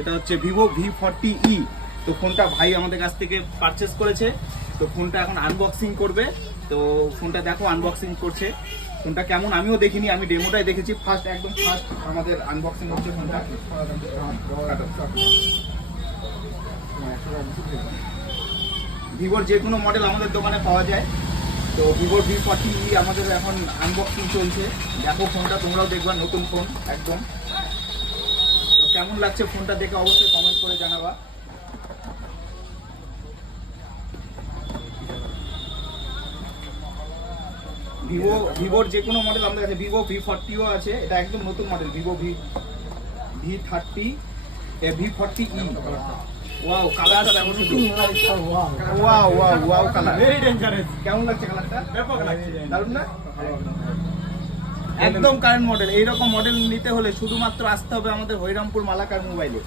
এটা হচ্ছে Vivo V40e। তো ফোনটা ভাই আমাদের কাছ থেকে পারচেস করেছে, তো ফোনটা এখন আনবক্সিং করবে। তো ফোনটা দেখো আনবক্সিং করছে। ফোনটা কেমন আমিও দেখিনি, আমি ডেমোটাই দেখেছি, একদম ফার্স্ট আমাদের আনবক্সিং হচ্ছে ফোনটা। ভিভোর যে কোনো মডেল আমাদের দোকানে পাওয়া যায়। তো ভিভোর V40e আমাদের এখন আনবক্সিং চলছে। দেখো ফোনটা, তোমরাও দেখবা, নতুন ফোন একদম। তো কেমন লাগছে ফোনটা দেখে অবশ্যই কমেন্ট করে জানাবা। ভিভোর যে কোনো মডেল আমাদের কাছে, ভিভো V40ও আছে, এটা একদম নতুন model, Vivo V40 V40e। Wow, কালারটা দেখো শুধু, wow wow wow colour, very dangerous. কেমন লাগছে কালারটা? ব্যাপক লাগছে, দারুণ না? একদম কারেন্ট মডেল। এইরকম মডেল নিতে হলে শুধুমাত্র আসতে হবে আমাদের হরিরামপুর মালাকার মোবাইলে।